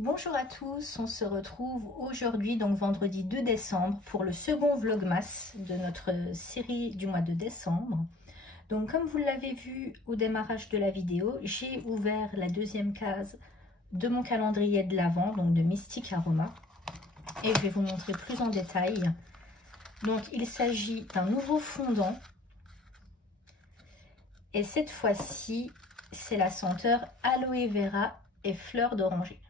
Bonjour à tous, on se retrouve aujourd'hui, donc vendredi 2 décembre, pour le second vlogmas de notre série du mois de décembre. Donc comme vous l'avez vu au démarrage de la vidéo, j'ai ouvert la deuxième case de mon calendrier de l'Avent, donc de Mystic Aroma. Et je vais vous montrer plus en détail. Donc il s'agit d'un nouveau fondant. Et cette fois-ci, c'est la senteur Aloe Vera et fleur d'oranger.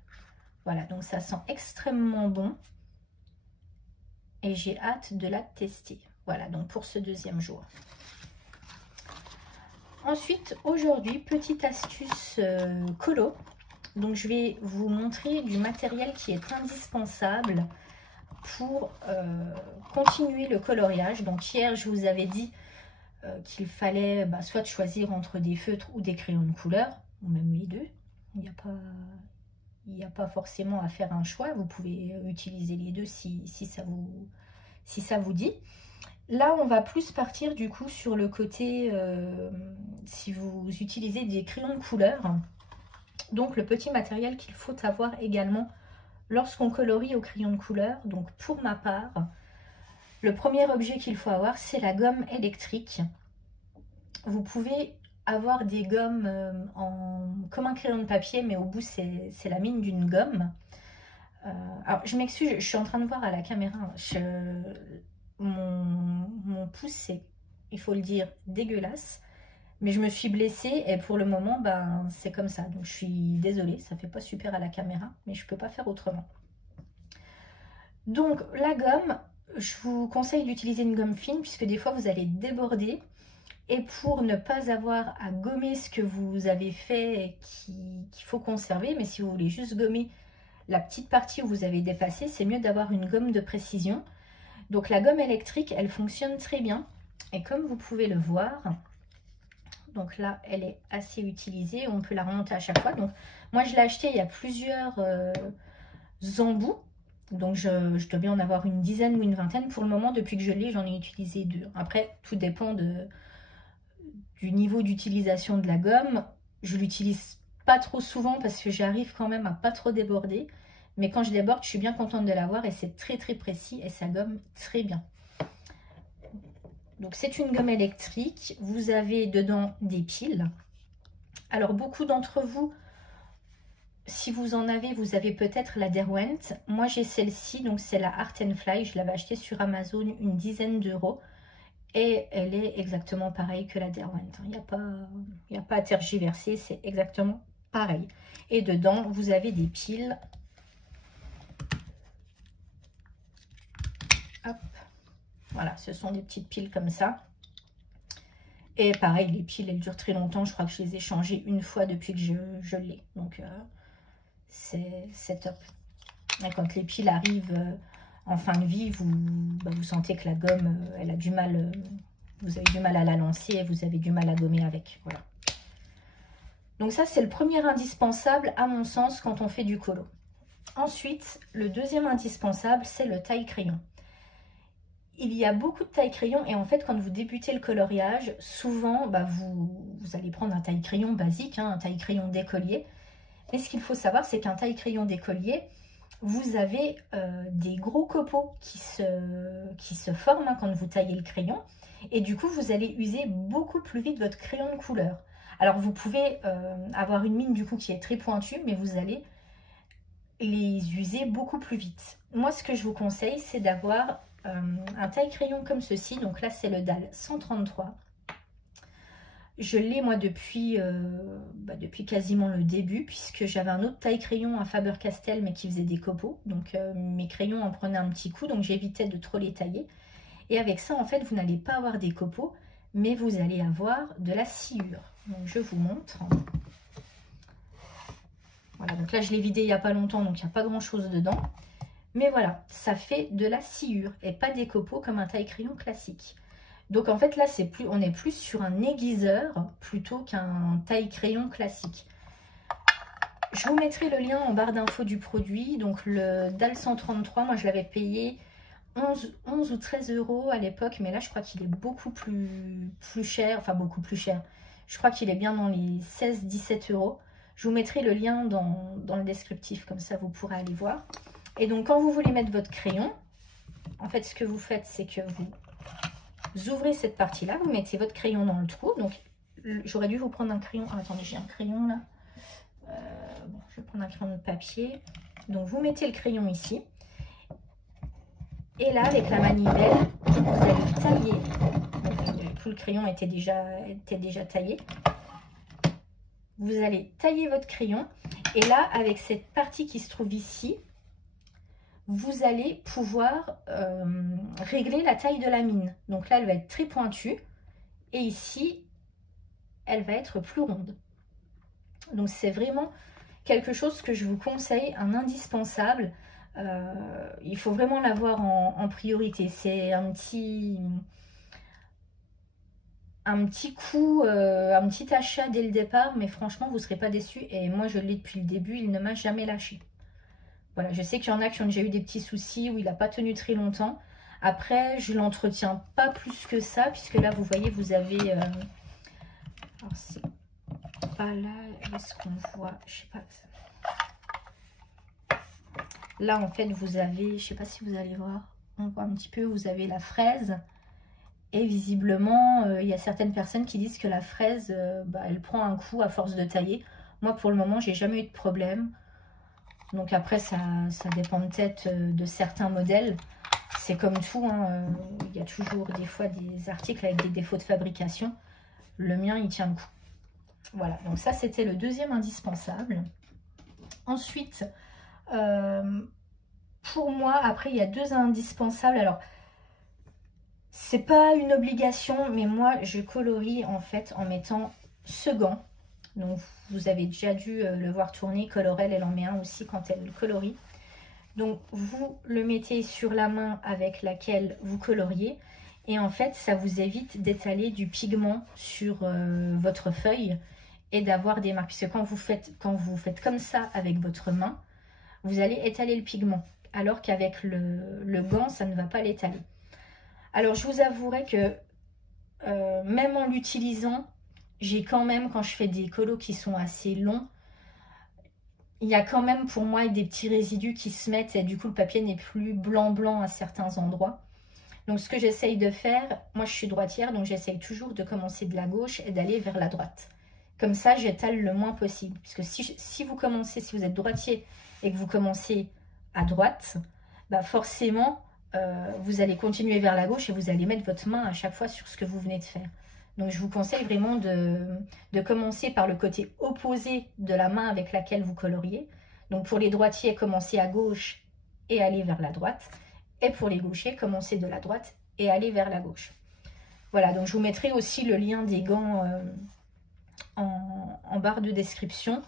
Voilà, donc ça sent extrêmement bon et j'ai hâte de la tester. Voilà, donc pour ce deuxième jour. Ensuite, aujourd'hui, petite astuce colo. Donc je vais vous montrer du matériel qui est indispensable pour continuer le coloriage. Donc hier, je vous avais dit qu'il fallait soit choisir entre des feutres ou des crayons de couleur, ou même les deux. Il n'y a pas forcément à faire un choix, vous pouvez utiliser les deux si ça vous dit. Là, on va plus partir du coup sur le côté, si vous utilisez des crayons de couleur. Donc le petit matériel qu'il faut avoir également lorsqu'on colorie au crayon de couleur. Donc pour ma part, le premier objet qu'il faut avoir, c'est la gomme électrique. Vous pouvez avoir des gommes comme un crayon de papier, mais au bout c'est la mine d'une gomme. Alors je m'excuse, je suis en train de voir à la caméra, mon pouce c'est, il faut le dire, dégueulasse, mais je me suis blessée et pour le moment c'est comme ça, donc je suis désolée, ça fait pas super à la caméra, mais je peux pas faire autrement. Donc la gomme, je vous conseille d'utiliser une gomme fine puisque des fois vous allez déborder. Et pour ne pas avoir à gommer ce que vous avez fait et qu'il faut conserver, mais si vous voulez juste gommer la petite partie où vous avez dépassé, c'est mieux d'avoir une gomme de précision. Donc la gomme électrique, elle fonctionne très bien. Et comme vous pouvez le voir, donc là, elle est assez utilisée. On peut la remonter à chaque fois. Donc moi, je l'ai acheté il y a plusieurs embouts. Donc je dois bien en avoir une dizaine ou une vingtaine. Pour le moment, depuis que je l'ai, j'en ai utilisé 2. Après, tout dépend du niveau d'utilisation de la gomme. Je l'utilise pas trop souvent parce que j'arrive quand même à pas trop déborder, mais quand je déborde, je suis bien contente de l'avoir et c'est très précis et ça gomme très bien. Donc c'est une gomme électrique, vous avez dedans des piles. Alors beaucoup d'entre vous, si vous en avez, vous avez peut-être la Derwent. Moi j'ai celle-ci, donc c'est la Art & Fly, je l'avais achetée sur Amazon une dizaine d'euros. Et elle est exactement pareille que la Derwent. Il n'y a pas à tergiverser, c'est exactement pareil. Et dedans, vous avez des piles. Hop. Voilà, ce sont des petites piles comme ça. Et pareil, les piles, elles durent très longtemps. Je crois que je les ai changées une fois depuis que je l'ai. Donc, c'est top. Et quand les piles arrivent en fin de vie, vous sentez que la gomme, elle a du mal... vous avez du mal à la lancer et vous avez du mal à gommer avec. Voilà. Donc ça, c'est le premier indispensable à mon sens quand on fait du colo. Ensuite, le deuxième indispensable, c'est le taille-crayon. Il y a beaucoup de taille-crayon et en fait, quand vous débutez le coloriage, souvent, vous allez prendre un taille-crayon basique, un taille-crayon d'écolier. Mais ce qu'il faut savoir, c'est qu'un taille-crayon d'écolier, vous avez des gros copeaux qui se forment quand vous taillez le crayon. Et du coup, vous allez user beaucoup plus vite votre crayon de couleur. Alors, vous pouvez avoir une mine du coup qui est très pointue, mais vous allez les user beaucoup plus vite. Moi, ce que je vous conseille, c'est d'avoir un taille-crayon comme ceci. Donc là, c'est le DAL 133. Je l'ai moi depuis quasiment le début, puisque j'avais un autre taille-crayon à Faber-Castell, mais qui faisait des copeaux. Donc mes crayons en prenaient un petit coup, donc j'évitais de trop les tailler. Et avec ça, en fait, vous n'allez pas avoir des copeaux, mais vous allez avoir de la sciure. Donc, je vous montre. Voilà, donc là, je l'ai vidé il n'y a pas longtemps, donc il n'y a pas grand-chose dedans. Mais voilà, ça fait de la sciure et pas des copeaux comme un taille-crayon classique. Donc, en fait, là, on est plus sur un aiguiseur plutôt qu'un taille-crayon classique. Je vous mettrai le lien en barre d'infos du produit. Donc, le DAL 133, moi, je l'avais payé 11 ou 13 euros à l'époque, mais là je crois qu'il est beaucoup plus cher, enfin beaucoup plus cher. Je crois qu'il est bien dans les 16-17 euros. Je vous mettrai le lien dans le descriptif, comme ça vous pourrez aller voir. Et donc quand vous voulez mettre votre crayon, en fait ce que vous faites, c'est que vous ouvrez cette partie-là, vous mettez votre crayon dans le trou. Donc j'aurais dû vous prendre un crayon. Ah, attendez, j'ai un crayon là. Bon, je vais prendre un crayon de papier. Donc vous mettez le crayon ici. Et là, avec la manivelle, vous allez tailler. Donc, tout le crayon était déjà taillé. Vous allez tailler votre crayon. Et là, avec cette partie qui se trouve ici, vous allez pouvoir régler la taille de la mine. Donc là, elle va être très pointue. Et ici, elle va être plus ronde. Donc c'est vraiment quelque chose que je vous conseille, un indispensable. Il faut vraiment l'avoir en priorité. C'est un petit coup, un petit achat dès le départ, mais franchement, vous ne serez pas déçus. Et moi, je l'ai depuis le début, il ne m'a jamais lâché. Voilà, je sais qu'il y en a qui ont déjà eu des petits soucis où il n'a pas tenu très longtemps. Après, je ne l'entretiens pas plus que ça, puisque là, vous voyez, vous avez... alors, c'est pas là, est-ce qu'on voit? Je sais pas. Là, en fait, vous avez, je sais pas si vous allez voir, on voit un petit peu, vous avez la fraise. Et visiblement, il y a certaines personnes qui disent que la fraise, elle prend un coup à force de tailler. Moi, pour le moment, j'ai jamais eu de problème. Donc après, ça dépend peut-être de certains modèles. C'est comme tout, hein, il y a toujours des fois des articles avec des défauts de fabrication. Le mien, il tient le coup. Voilà, donc ça, c'était le deuxième indispensable. Ensuite, pour moi, après, il y a deux indispensables. Alors, c'est pas une obligation, mais moi, je colorie en fait en mettant ce gant. Donc, vous avez déjà dû le voir tourner. Colorel, elle en met un aussi quand elle colorie. Donc, vous le mettez sur la main avec laquelle vous coloriez. Et en fait, ça vous évite d'étaler du pigment sur votre feuille et d'avoir des marques. Puisque quand vous faites comme ça avec votre main, vous allez étaler le pigment. Alors qu'avec le gant, ça ne va pas l'étaler. Alors, je vous avouerai que même en l'utilisant, j'ai quand même, quand je fais des colos qui sont assez longs, il y a quand même pour moi des petits résidus qui se mettent et du coup, le papier n'est plus blanc à certains endroits. Donc, ce que j'essaye de faire, moi, je suis droitière, donc j'essaye toujours de commencer de la gauche et d'aller vers la droite. Comme ça, j'étale le moins possible. Puisque si vous êtes droitier et que vous commencez à droite, bah forcément... vous allez continuer vers la gauche et vous allez mettre votre main à chaque fois sur ce que vous venez de faire. Donc je vous conseille vraiment de commencer par le côté opposé de la main avec laquelle vous coloriez. Donc pour les droitiers, commencez à gauche et aller vers la droite. Et pour les gauchers, commencez de la droite et aller vers la gauche. Voilà, donc je vous mettrai aussi le lien des gants en barre de description.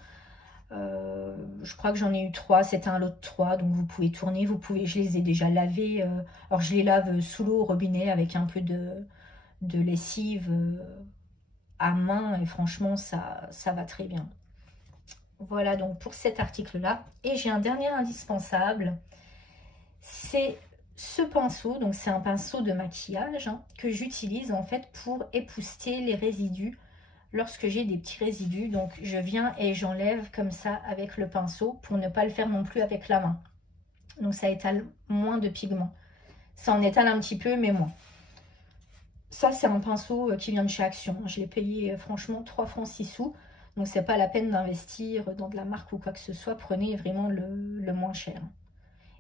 Je crois que j'en ai eu 3, c'était un lot de 3, donc vous pouvez tourner, je les ai déjà lavés, alors je les lave sous l'eau au robinet avec un peu de lessive à main et franchement ça va très bien. Voilà donc pour cet article là. Et j'ai un dernier indispensable, c'est ce pinceau, donc c'est un pinceau de maquillage hein, que j'utilise en fait pour épousseter les résidus. Lorsque j'ai des petits résidus, donc je viens et j'enlève comme ça avec le pinceau pour ne pas le faire non plus avec la main. Donc ça étale moins de pigment. Ça en étale un petit peu, mais moins. Ça, c'est un pinceau qui vient de chez Action. Je l'ai payé franchement 3 francs 6 sous. Donc c'est pas la peine d'investir dans de la marque ou quoi que ce soit. Prenez vraiment le moins cher.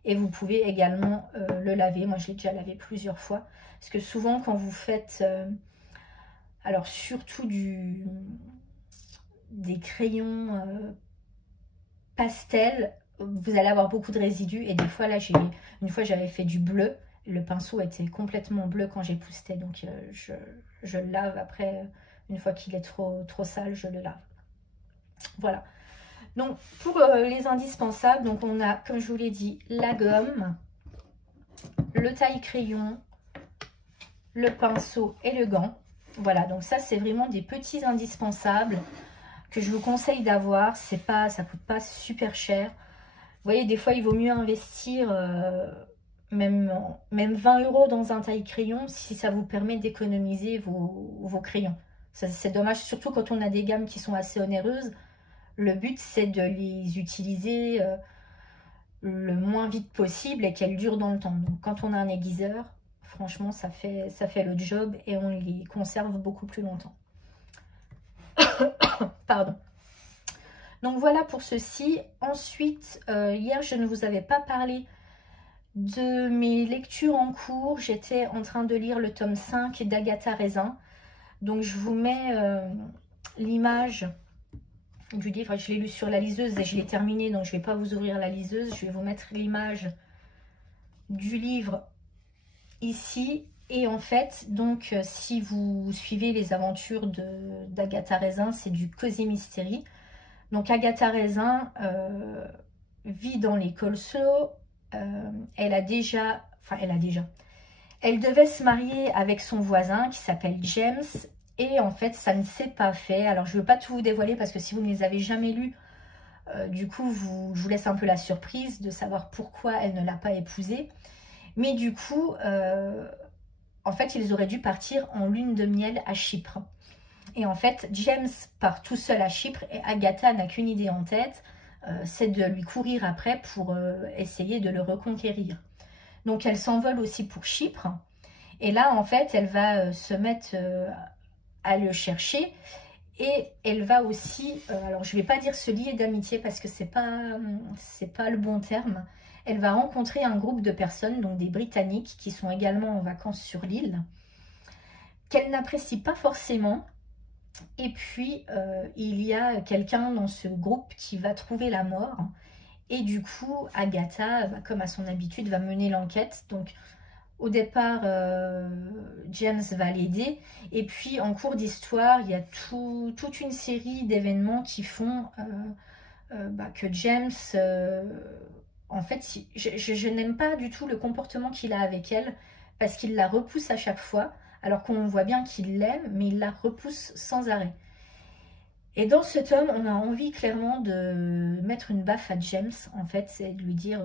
Et vous pouvez également le laver. Moi, je l'ai déjà lavé plusieurs fois. Parce que souvent, quand vous faites... alors surtout des crayons pastel, vous allez avoir beaucoup de résidus. Et des fois là, une fois j'avais fait du bleu. Le pinceau était complètement bleu quand j'époussetais. Donc je le lave après. Une fois qu'il est trop sale, je le lave. Voilà. Donc pour les indispensables, donc on a, comme je vous l'ai dit, la gomme, le taille-crayon, le pinceau et le gant. Voilà, donc ça c'est vraiment des petits indispensables que je vous conseille d'avoir. Ça coûte pas super cher. Vous voyez, des fois il vaut mieux investir même 20 € dans un taille-crayon si ça vous permet d'économiser vos crayons. C'est dommage, surtout quand on a des gammes qui sont assez onéreuses. Le but, c'est de les utiliser le moins vite possible et qu'elles durent dans le temps. Donc, quand on a un aiguiseur, franchement, ça fait le job et on les conserve beaucoup plus longtemps. Pardon. Donc, voilà pour ceci. Ensuite, hier, je ne vous avais pas parlé de mes lectures en cours. J'étais en train de lire le tome 5 d'Agatha Raisin. Donc, je vous mets l'image du livre. Je l'ai lu sur la liseuse et je l'ai terminé, donc je ne vais pas vous ouvrir la liseuse. Je vais vous mettre l'image du livre ici. Et en fait, donc, si vous suivez les aventures d'Agatha Raisin, c'est du Cosy Mystery. Donc, Agatha Raisin vit dans les Colso. Elle devait se marier avec son voisin qui s'appelle James. Et en fait, ça ne s'est pas fait. Alors, je ne veux pas tout vous dévoiler parce que si vous ne les avez jamais lus, du coup, je vous laisse un peu la surprise de savoir pourquoi elle ne l'a pas épousé. Mais du coup, en fait, ils auraient dû partir en lune de miel à Chypre. Et en fait, James part tout seul à Chypre et Agatha n'a qu'une idée en tête, c'est de lui courir après pour essayer de le reconquérir. Donc, elle s'envole aussi pour Chypre. Et là, en fait, elle va se mettre à le chercher. Et elle va aussi, alors je ne vais pas dire se lier d'amitié parce que c'est pas le bon terme. Elle va rencontrer un groupe de personnes, donc des Britanniques, qui sont également en vacances sur l'île, qu'elle n'apprécie pas forcément. Et puis, il y a quelqu'un dans ce groupe qui va trouver la mort. Et du coup, Agatha, comme à son habitude, va mener l'enquête. Donc, au départ, James va l'aider. Et puis, en cours d'histoire, il y a toute une série d'événements qui font que James... en fait, je n'aime pas du tout le comportement qu'il a avec elle, parce qu'il la repousse à chaque fois, alors qu'on voit bien qu'il l'aime, mais il la repousse sans arrêt. Et dans ce tome, on a envie clairement de mettre une baffe à James, en fait, c'est de lui dire,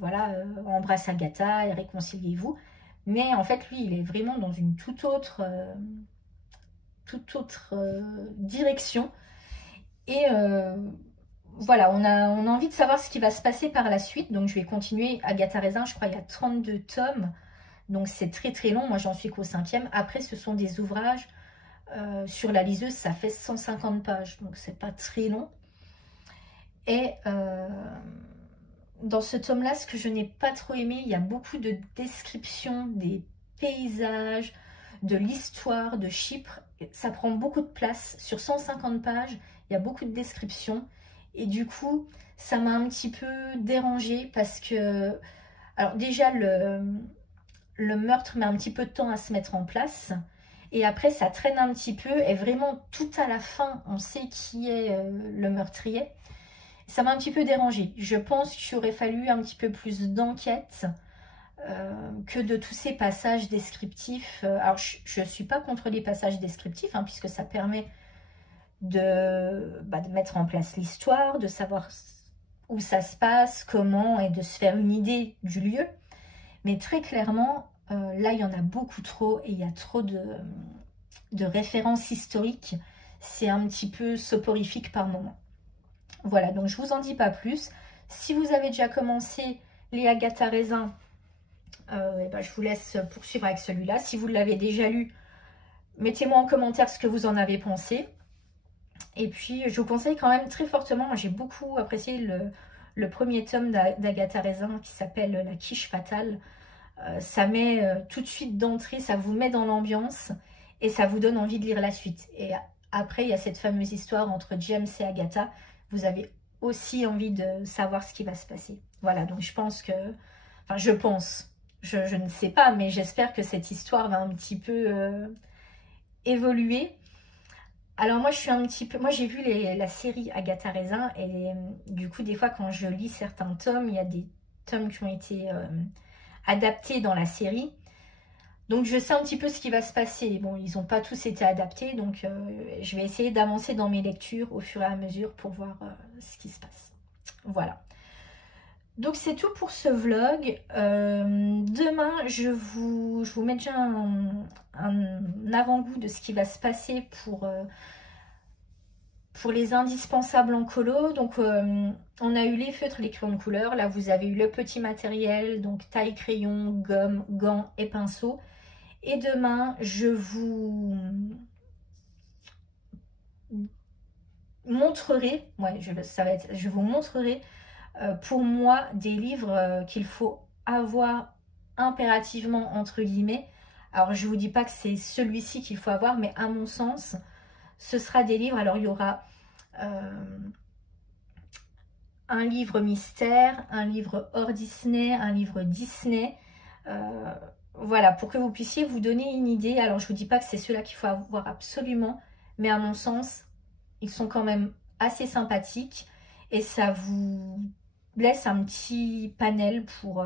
voilà, embrasse Agatha et réconciliez-vous. Mais en fait, lui, il est vraiment dans une toute autre direction. Et voilà, on a envie de savoir ce qui va se passer par la suite. Donc, je vais continuer Agatha Raisin. Je crois qu'il y a 32 tomes. Donc, c'est très très long. Moi, j'en suis qu'au 5e. Après, ce sont des ouvrages. Sur la liseuse, ça fait 150 pages. Donc, c'est pas très long. Et dans ce tome-là, ce que je n'ai pas trop aimé, il y a beaucoup de descriptions des paysages, de l'histoire de Chypre. Ça prend beaucoup de place. Sur 150 pages, il y a beaucoup de descriptions. Et du coup, ça m'a un petit peu dérangée parce que... Alors déjà, le meurtre met un petit peu de temps à se mettre en place. Et après, ça traîne un petit peu. Et vraiment, tout à la fin, on sait qui est le meurtrier. Ça m'a un petit peu dérangée. Je pense qu'il aurait fallu un petit peu plus d'enquête que de tous ces passages descriptifs. Alors, je ne suis pas contre les passages descriptifs, hein, puisque ça permet de mettre en place l'histoire, de savoir où ça se passe, comment, et de se faire une idée du lieu. Mais très clairement, là, il y en a beaucoup trop et il y a trop de références historiques. C'est un petit peu soporifique par moment. Voilà, donc je ne vous en dis pas plus. Si vous avez déjà commencé les Agatha Raisin, je vous laisse poursuivre avec celui-là. Si vous l'avez déjà lu, mettez-moi en commentaire ce que vous en avez pensé. Et puis, je vous conseille quand même très fortement, j'ai beaucoup apprécié le premier tome d'Agatha Raisin qui s'appelle La quiche fatale. Ça met tout de suite d'entrée, ça vous met dans l'ambiance et ça vous donne envie de lire la suite. Et après, il y a cette fameuse histoire entre James et Agatha. Vous avez aussi envie de savoir ce qui va se passer. Voilà, donc je pense que... Enfin, je ne sais pas, mais j'espère que cette histoire va un petit peu évoluer. Alors moi, je suis un petit peu... Moi, j'ai vu la série Agatha Raisin et du coup, des fois, quand je lis certains tomes, il y a des tomes qui ont été adaptés dans la série. Donc, je sais un petit peu ce qui va se passer. Bon, ils n'ont pas tous été adaptés, donc je vais essayer d'avancer dans mes lectures au fur et à mesure pour voir ce qui se passe. Voilà. Donc, c'est tout pour ce vlog. Demain, je vous mets déjà un, un avant-goût de ce qui va se passer pour pour les indispensables en colo, donc on a eu les feutres, les crayons de couleur. Là, vous avez eu le petit matériel, donc taille, crayon, gomme, gants et pinceau. Et demain, je vous montrerai, je vous montrerai pour moi des livres qu'il faut avoir impérativement entre guillemets. Alors, je vous dis pas que c'est celui-ci qu'il faut avoir, mais à mon sens, ce sera des livres. Alors, il y aura un livre mystère, un livre hors Disney, un livre Disney. Voilà, pour que vous puissiez vous donner une idée. Alors, je vous dis pas que c'est ceux-là qu'il faut avoir absolument, mais à mon sens, ils sont quand même assez sympathiques et ça vous laisse un petit panel pour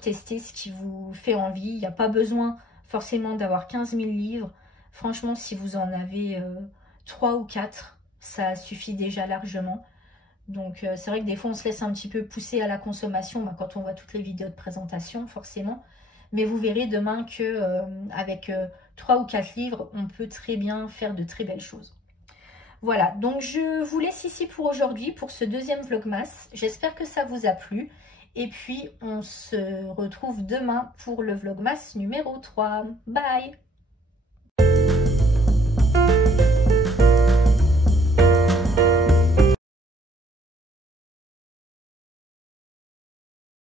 tester ce qui vous fait envie. Il n'y a pas besoin forcément d'avoir 15 000 livres. Franchement, si vous en avez 3 ou 4, ça suffit déjà largement. Donc, c'est vrai que des fois, on se laisse un petit peu pousser à la consommation quand on voit toutes les vidéos de présentation, forcément. Mais vous verrez demain que avec 3 ou 4 livres, on peut très bien faire de très belles choses. Voilà, donc je vous laisse ici pour aujourd'hui, pour ce deuxième vlogmas. J'espère que ça vous a plu. Et puis, on se retrouve demain pour le vlogmas numéro 3. Bye!